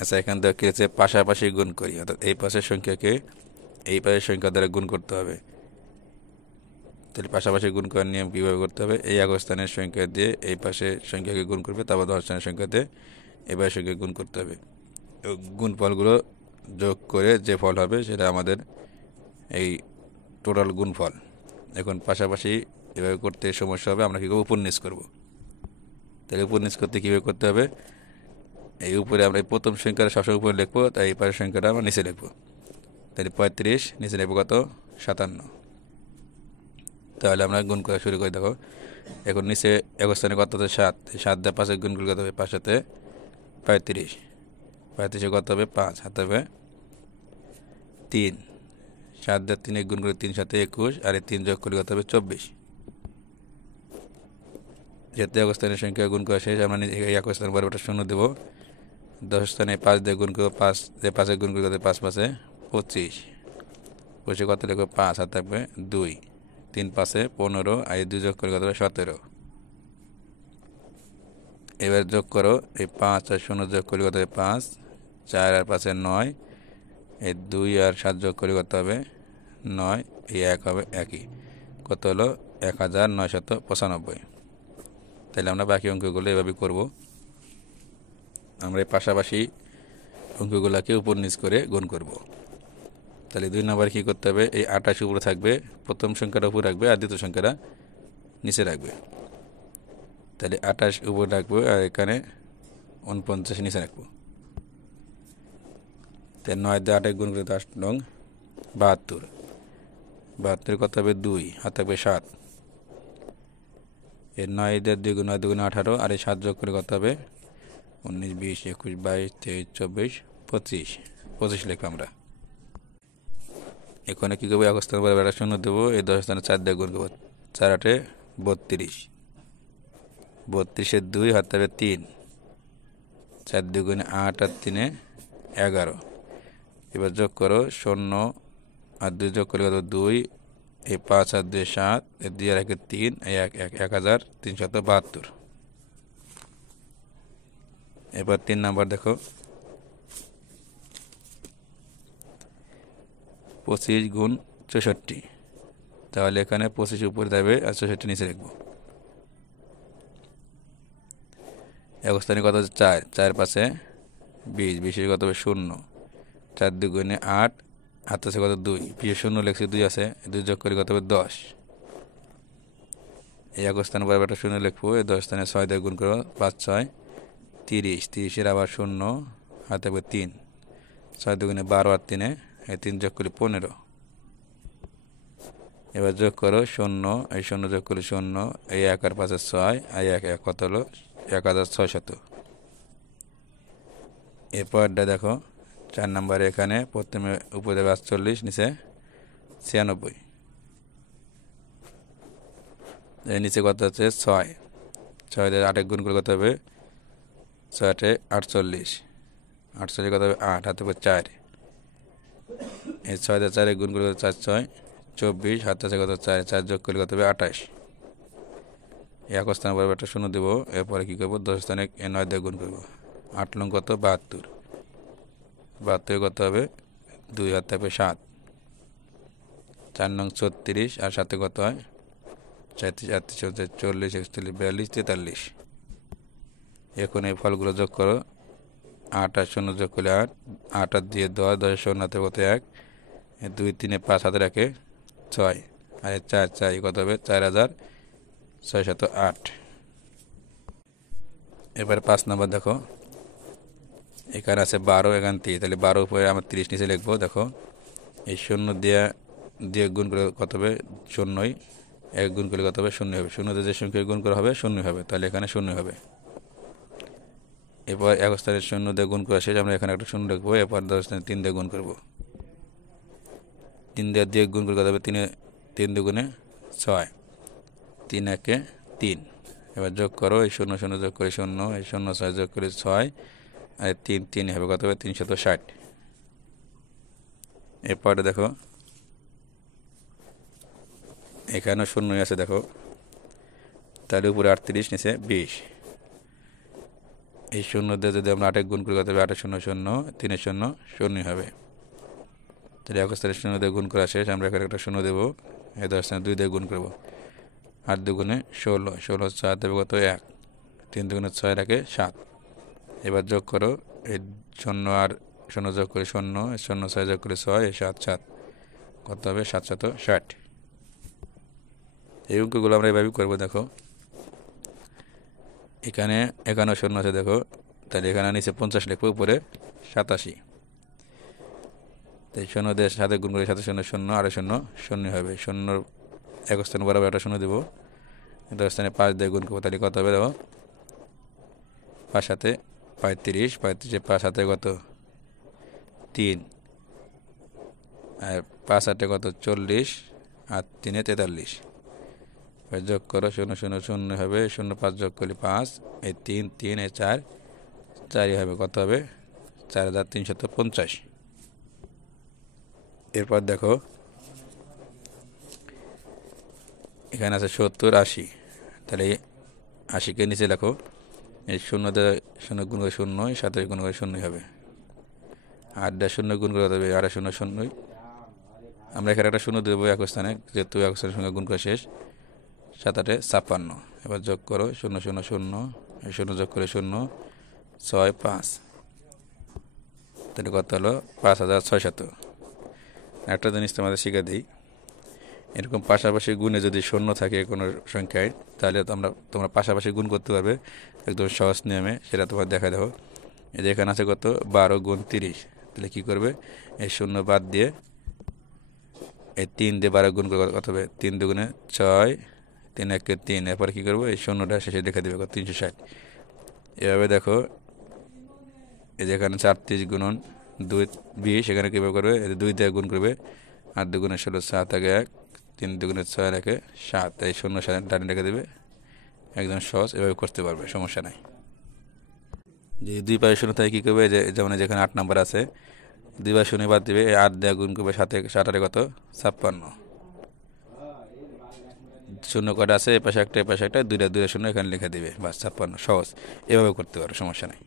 আচ্ছা, এখান থেকে কি হচ্ছে পাশাপাশি গুণ করি, অর্থাৎ এই পাশের সংখ্যাকে এই পাশের সংখ্যা দ্বারা গুণ করতে হবে। তাহলে পাশাপাশি গুণ করার নিয়ম কীভাবে করতে হবে? এই একক স্থানের সংখ্যা দিয়ে এই পাশের সংখ্যাকে গুণ করবে, তারপর 10 স্থানের সংখ্যাতে এই পাশের সংখ্যা গুণ করতে হবে। গুণফলগুলো যোগ করে যে ফল হবে সেটা আমাদের এই টোটাল গুণফল। এখন পাশাপাশি এভাবে করতে সমস্যা হবে, আমরা কী করবো? উপর নিচ করবো। তাহলে উপর নিচ করতে কীভাবে করতে হবে? এই উপরে আমরা এই প্রথম সংখ্যাটা সবসময় উপরে লিখবো, তাই এই পাশের সংখ্যাটা আমরা নিচে লিখবো। তাহলে 35 নিচে লিখবো কত? 57। তাহলে আমরা গুণ করা শুরু করে দেখো। এখন নিচে এক স্থানে কত হবে? 7। 7 দিয়ে 5 গুণ করলে কত হবে? 5 সাথে 35। 35 কত হবে? 5 হাতে হবে 3। 7 দিয়ে 3 গুণ করে 3 সাথে 21, আর এই 3 যোগ করলে কত হবে? 24। যেহেতু এক স্থানের সংখ্যা গুণ করা শেষ, আমরা এই এক স্থানের পরিবর্তে শূন্য দেবো। 10 স্থানে 5 দিয়ে গুণ করবো, 5 দিয়ে 5 গুণ করে কত? 5 5 25। 25 কত লিখবো? 5 হাতে থাকবে 2। 3 5 15, আর 2 যোগ করে কত হবে? 17। এবার যোগ করো, এই 5 আর 0 যোগ করে কত হবে? 5। 4 আর 5 9। এই 2 আর 7 যোগ করে কত হবে? 9। এই 1 হবে একই, কত হলো? 1995। তাহলে আমরা বাকি অঙ্কগুলো এভাবে করব। আমরা এই পাশাপাশি অঙ্কগুলোকে উপর নিচ করে গুণ করব। তাহলে 2 নাম্বার কী করতে হবে? এই 28 উপরে থাকবে, প্রথম সংখ্যাটা উপরে রাখবে আর দ্বিতীয় সংখ্যাটা নিচে রাখবে। তাহলে 28 উপরে রাখবো আর এখানে 49 নিচে রাখবো। তাই 9 দিয়ে 28 গুণ করে 10 নং 72। 72 কত হবে? 2 হাত থাকবে 7। এর 9 দিয়ে 2 গুণ 9 2 গুণ 18, আর এই 7 যোগ করে কত হবে? 19 20 21 22 23 24 25। 25 লিখবো আমরা। এখানে কী করবো? এক স্থান পরে একটা শূন্য দেবো, এই 10 স্থানে 4 দিয়ে গুণ করবো। 4 8 32। 32 2 হাত থাকবে 3। 4 2 গুণে 8 আর 3 11। এবার যোগ করো, 0 আর 2 যোগ করে কত? 2। এই 5 আর 2 7, এই 2 আর 1 3, এই 1372। এবার 3 নাম্বার দেখো, 25 গুণ 64। তাহলে এখানে 25 উপরে যাবে আর 64 নিচে রাখবো। এক স্থানে কত হচ্ছে? 4। 4 5 20। 20 কত হবে? 0। 4 2 গুণে 8, হাত আছে কত? 2। 20 0 লেখছি, 2 আছে, 2 যোগ করে কত হবে? 10। এই এক স্থানে পরে একটা শূন্য লিখবো, এই 10 স্থানে 6 দিয়ে গুণ করবো, 5 6 30। 30 আবার 0 হাতে থাকবে 3। 6 দুগুণে 12 আর 3, এই 3 যোগ করে 15। এবার যোগ করো, 0 এই 0 যোগ করলে 0, এই 1 আর 5 6, আর 1 1 কত হলো? 1600। এরপরটা দেখো 4 নম্বরে, এখানে প্রথমে উপরে 48 নিচে 96। এর নিচে কত হচ্ছে? 6। 6 দিয়ে 8 গুণ করে কত হবে? 6 8 48। 48 কত হবে? 8 হাতে 4। এই 6 দিয়ে 4 গুণ করে 4 6 24, হাতে আছে কত? 4। 4 যোগ করলে কত হবে? 28। এক স্থানে পরে একটা শূন্য দেবো, এরপরে কী করবো? 10 স্থানে 9 দিয়ে গুণ করবো। 8 লং কত? 72। 72 কত হবে? 2 হাত থাকবে 7। 4 নং 36, আর সাথে কত হয়? 37 38 40 41 42 43। এখন এই ফলগুলো যোগ করো, 8 আর 0 যোগ করলে 8, 8 আর দিয়ে 10, 10 0 হাতে কত? 1, 2 3 5 হাতে রাখে 6, আর 4 4 কত হবে? 4608। এবারে 5 নম্বর দেখো, এখানে আছে 12, এখানে 30, তাহলে 12 উপরে আমরা 30 নিচে লিখবো। দেখো এই 0 দিয়ে গুণ করে কত হবে? 0। 1 গুণ করলে কত হবে? 0 হবে। 0 দিয়ে যে সংখ্যা গুণ করা হবে 0 হবে, তাহলে এখানে 0 হবে। এরপর এক স্থানে 0 দিয়ে গুণ করা শেষ, আমরা এখানে একটা 0 লিখবো। এরপর 10 স্থানে 3 দিয়ে গুণ করবো। 3 দিয়ে গুণ করে কত হবে? 3 দুগুণে 6, 3 1 3। এবার যোগ করো, এই 0 0 যোগ করে 0, এই 0 6 যোগ করে 6, আর 3 3 হবে কত হবে? 360। এরপরে দেখো এখানেও 0 আছে, দেখো তাহলে উপরে 38 নিচে 20। এই শূন্য দিয়ে যদি আমরা 8 গুণ করি কত হবে? 8 শূন্য শূন্য, 3 শূন্য শূন্য হবে। তাহলে একক স্থানে শূন্য দিয়ে গুণ করা শেষ। আমরা এখানে একটা শূন্য দেবো, এই 10 স্থানে 2 দিয়ে গুণ করবো। 8 দুগুণে 16, 16 4 দেবে কত? 1, 3 দুগুণে 6 রাখে 7। এবার যোগ করো, এই শূন্য আর শূন্য যোগ করে শূন্য, শূন্য 6 যোগ করে 6, 7 7 কত হবে? 760। এই অঙ্কগুলো আমরা এভাবেই করবো। দেখো এখানে 51 শূন্য আছে, দেখো তাহলে এখানে নিচে 50 লিখবো, উপরে 87। তাই শূন্য দিয়ে সাথে গুণ করে 7 শূন্য শূন্য, আর শূন্য শূন্য হবে। শূন্যর এক স্থানে বরাবর একটা শূন্য দেবো, 10 স্থানে 5 দিয়ে গুণ করবো, তাহলে কত হবে? দেখো 5 সাথে 35, 35 5 হাতে কত? 3, আর 5 হাতে কত? 40, আর 3 43। যোগ করো, শূন্য শূন্য শূন্য হবে, 0 5 যোগ করলে 5, এই 3 3, এই 4 4 হবে, কত হবে? 4350। এরপর দেখো এখানে আছে 70 80, তাহলে 80কে নিচে লেখো, এই শূন্য দিয়ে শূন্য গুণ করে শূন্য, 7 গুণ করে শূন্য হবে। 8 দিয়ে শূন্য গুণ করে হবে 8 শূন্য শূন্য। আমরা এখানে একটা শূন্য দেবো এক স্থানে, যেহেতু এক স্থানের সঙ্গে গুণ করা শেষ। 7 8 56। এবার যোগ করো, শূন্য শূন্য শূন্য, শূন্য যোগ করে শূন্য, 6 5, তাহলে কত হলো? 5600। একটা জিনিস তোমাদের শিখে দিই, এরকম পাশাপাশি গুণে যদি শূন্য থাকে কোনো সংখ্যায়, তাহলে তোমরা পাশাপাশি গুণ করতে পারবে একদম সহজ নিয়মে। সেটা তোমার দেখা দাও। এই যে এখানে আছে কত? 12 গুণ 30। তাহলে কী করবে? এই শূন্য বাদ দিয়ে এই 3 দিয়ে 12 গুণ করে কত হবে? 3 দুগুণে 6, 3 1 3। এরপর কী করবো? এই শূন্যটা শেষে দেখে দেবে কত? 360। এভাবে দেখো, এই যে এখানে 38 গুণন 2 20, এখানে কীভাবে করবে? 2 দিয়ে গুণ করবে, 8 দুগুণে 16, 7 আগে 1, 3 দুগুণে 6 রেখে 7, এই শূন্য ডানে রেখে দেবে। একদম সহজ, এভাবে করতে পারবে, সমস্যা নাই। যে 2 পাশে শূন্য থাকে কী করবে? যেমন যেখানে 8 নাম্বার আছে, 2 পাশে শূন্য বাদ দিবে, 8 দিয়ে গুণ করবে, 7 8 কত? 56। শূন্য কটা আছে? এ পাশে একটা, এ পাশে একটা, 2টা শূন্য এখানে লিখে দিবে, বাস 56। সহজ, এভাবে করতে পারো, সমস্যা নাই।